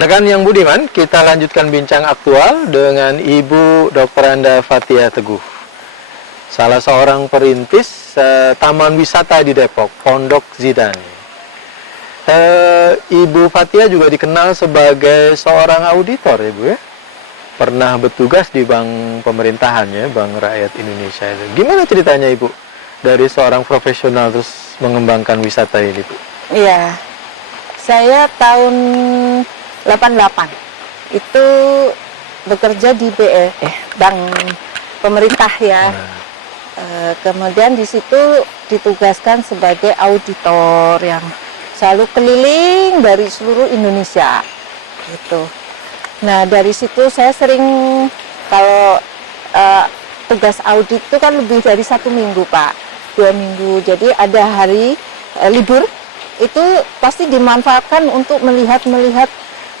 Rekan yang budiman, kita lanjutkan bincang aktual dengan Ibu Dr. Anda Fathia Teguh, salah seorang perintis Taman Wisata di Depok, Pondok Zidane. Ibu Fathia juga dikenal sebagai seorang auditor, ya Bu ya. Pernah bertugas di bank pemerintahan ya, Bank Rakyat Indonesia itu. Gimana ceritanya Ibu dari seorang profesional terus mengembangkan wisata ini, Bu? Iya, saya tahun 88 itu bekerja di bank pemerintah ya. Kemudian di situ ditugaskan sebagai auditor yang selalu keliling dari seluruh Indonesia gitu. Nah dari situ saya sering kalau tugas audit itu kan lebih dari 1 minggu Pak, 2 minggu. Jadi ada hari libur itu pasti dimanfaatkan untuk melihat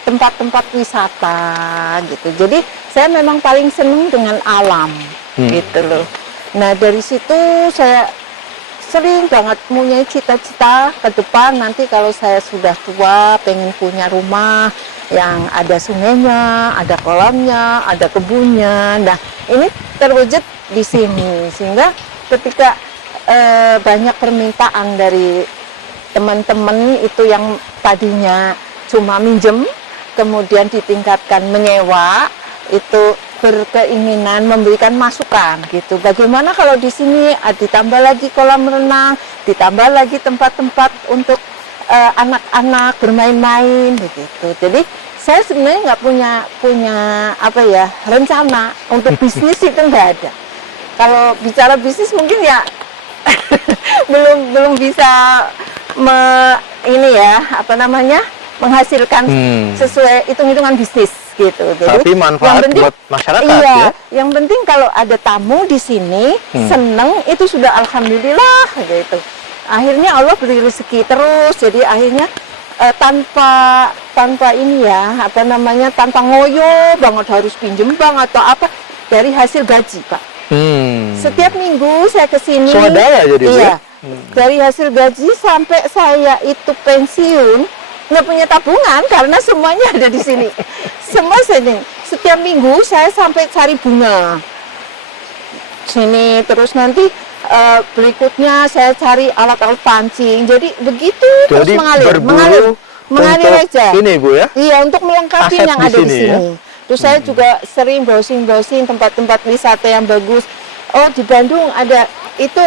tempat-tempat wisata gitu. Jadi saya memang paling senang dengan alam gitu loh. Nah dari situ saya sering banget punya cita-cita ke depan nanti kalau saya sudah tua pengen punya rumah yang ada sungainya, ada kolamnya, ada kebunnya. Nah ini terwujud di sini sehingga ketika banyak permintaan dari teman-teman itu yang tadinya cuma minjem kemudian ditingkatkan menyewa, itu berkeinginan memberikan masukan gitu. Bagaimana kalau di sini ditambah lagi kolam renang, ditambah lagi tempat-tempat untuk anak-anak bermain-main begitu. Jadi saya sebenarnya nggak punya apa ya rencana untuk bisnis itu nggak ada. Kalau bicara bisnis mungkin ya belum bisa menghasilkan sesuai hitung-hitungan bisnis gitu. Jadi, tapi manfaat buat masyarakat ya. Yang penting kalau ada tamu di sini seneng itu sudah alhamdulillah gitu. Akhirnya Allah beri rezeki terus. Jadi akhirnya tanpa ini ya tanpa ngoyo banget harus pinjem bank atau apa dari hasil gaji Pak. Setiap minggu saya kesini. Swadaya jadi iya. Dari hasil gaji sampai saya itu pensiun nggak punya tabungan karena semuanya ada di sini. Semua sini. Setiap minggu saya sampai cari bunga sini, terus nanti berikutnya saya cari alat-alat pancing. Jadi begitu terus mengalir aja. Ini Bu ya? Iya, untuk melengkapi aset yang ada di sini. Ya? Terus saya juga sering browsing tempat-tempat wisata yang bagus. Oh di Bandung ada itu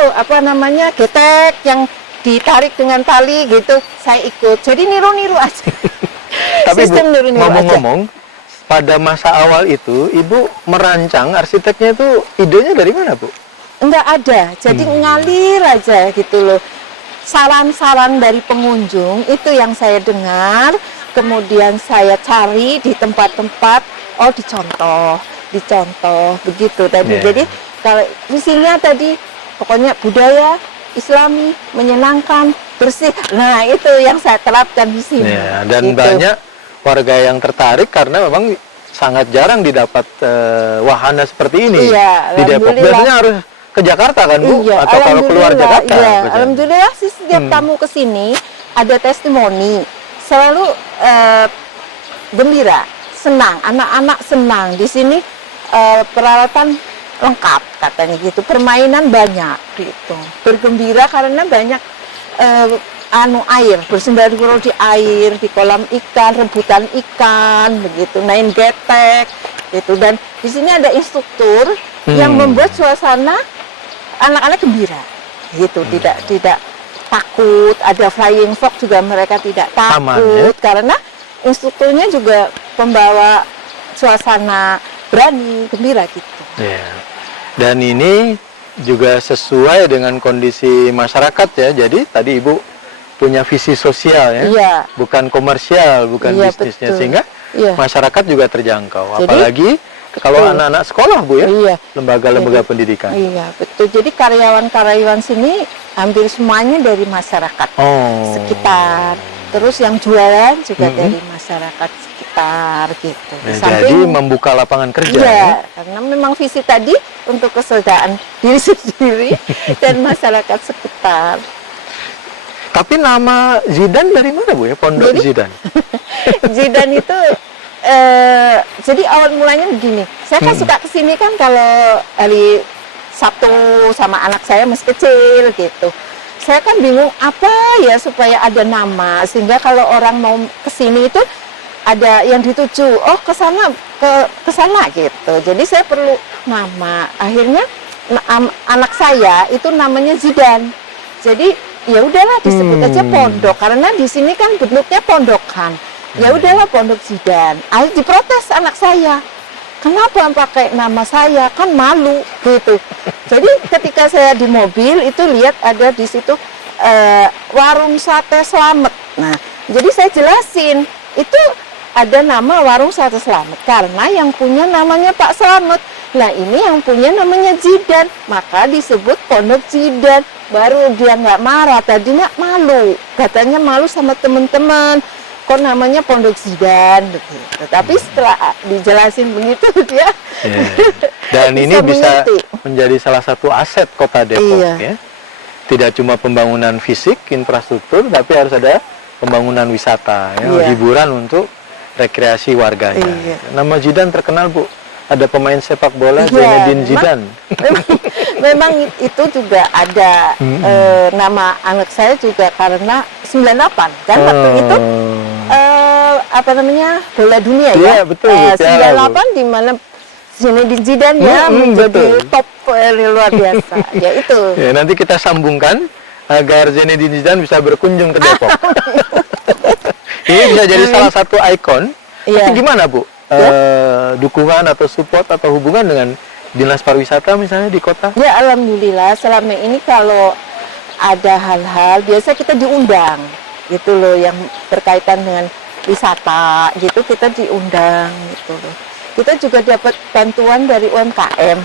getek yang ditarik dengan tali gitu, saya ikut. Jadi niru-niru aja. Tapi Bu, ngomong-ngomong, pada masa awal itu Ibu merancang arsiteknya itu idenya dari mana Bu? Enggak ada, jadi ngalir aja gitu loh. Saran-saran dari pengunjung itu yang saya dengar, kemudian saya cari di tempat-tempat, dicontoh begitu tadi. Jadi kalau isinya tadi pokoknya budaya Islami, menyenangkan, bersih. Nah, itu yang saya terapkan di sini. Ya, dan banyak warga yang tertarik karena memang sangat jarang didapat wahana seperti ini di Depok. Biasanya harus ke Jakarta kan Bu? Iya, atau kalau keluar Jakarta. Iya, alhamdulillah sih setiap tamu ke sini ada testimoni. Selalu gembira, senang, anak-anak senang. Di sini peralatan lengkap katanya gitu, permainan banyak gitu, bergembira karena banyak air bersendirian di air, di kolam ikan, rebutan ikan begitu, main getek gitu. Dan di sini ada instruktur yang membuat suasana anak-anak gembira gitu, tidak takut. Ada flying fox juga mereka tidak takut karena instrukturnya juga pembawa suasana berani, gembira gitu. Dan ini juga sesuai dengan kondisi masyarakat ya. Jadi tadi Ibu punya visi sosial ya, bukan komersial, bukan bisnisnya, betul. Sehingga masyarakat juga terjangkau. Jadi, apalagi kalau anak-anak sekolah Bu ya, lembaga-lembaga pendidikan. Iya betul. Jadi karyawan-karyawan sini hampir semuanya dari masyarakat sekitar. Terus yang jualan juga dari masyarakat sekitar gitu. Jadi membuka lapangan kerja. Iya, karena memang visi tadi untuk kesetaraan diri sendiri dan masyarakat sekitar. Tapi nama Zidan dari mana Bu ya? Pondok Zidan. Zidan itu jadi awal mulanya begini. Saya kan suka kesini kan kalau hari Sabtu sama anak saya masih kecil gitu. Saya kan bingung apa ya supaya ada nama sehingga kalau orang mau kesini itu ada yang dituju. Oh ke sana gitu. Jadi saya perlu nama. Akhirnya anak saya itu namanya Zidan. Jadi ya udahlah disebut aja pondok karena di sini kan bentuknya pondokan. Ya udahlah Pondok Zidan. Akhirnya diprotes anak saya. Kenapa pakai nama saya? Kan malu gitu. Jadi ketika saya di mobil itu lihat ada di situ warung sate Slamet. Nah, jadi saya jelasin itu ada nama warung sate Slamet karena yang punya namanya Pak Slamet. Nah ini yang punya namanya Zidan, maka disebut Pondok Zidan. Baru dia nggak marah, tadinya malu, katanya malu sama teman-teman. Kok namanya Pondok Zidan gitu. Tapi setelah dijelasin begitu dia dan ini bisa menjadi salah satu aset Kota Depok ya. Tidak cuma pembangunan fisik, infrastruktur, tapi harus ada pembangunan wisata ya, hiburan untuk rekreasi warganya. Nama Zidan terkenal Bu. Ada pemain sepak bola Zinedine Zidane. Memang itu juga ada nama anak saya juga karena 98 kan waktu itu apa namanya bola dunia ya. Betul. 98 di mana Zinedine Zidane ya menjadi top luar biasa. Ya itu. Ya, nanti kita sambungkan agar Zinedine Zidane bisa berkunjung ke Depok. Ini bisa jadi salah satu ikon. Tapi gimana Bu? Dukungan atau support atau hubungan dengan Dinas Pariwisata misalnya di kota? Ya alhamdulillah selama ini kalau ada hal-hal biasa kita diundang gitu loh yang berkaitan dengan wisata gitu kita diundang gitu loh. Kita juga dapat bantuan dari UMKM.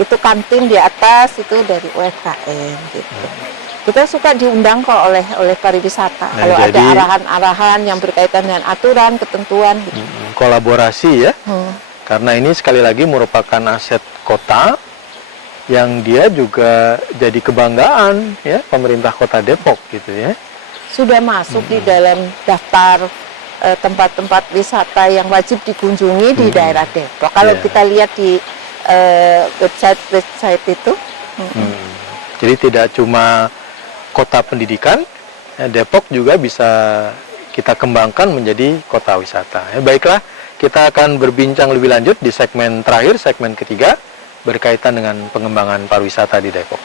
Itu kantin di atas itu dari UMKM gitu. Kita suka diundang kok oleh pariwisata kalau ada arahan-arahan yang berkaitan dengan aturan, ketentuan gitu. Kolaborasi ya. Karena ini sekali lagi merupakan aset kota yang dia juga jadi kebanggaan ya pemerintah Kota Depok gitu ya. Sudah masuk di dalam daftar tempat-tempat wisata yang wajib dikunjungi di daerah Depok. Kalau kita lihat di website itu. Jadi tidak cuma kota pendidikan, Depok juga bisa kita kembangkan menjadi kota wisata. Baiklah, kita akan berbincang lebih lanjut di segmen terakhir, segmen ketiga, berkaitan dengan pengembangan pariwisata di Depok.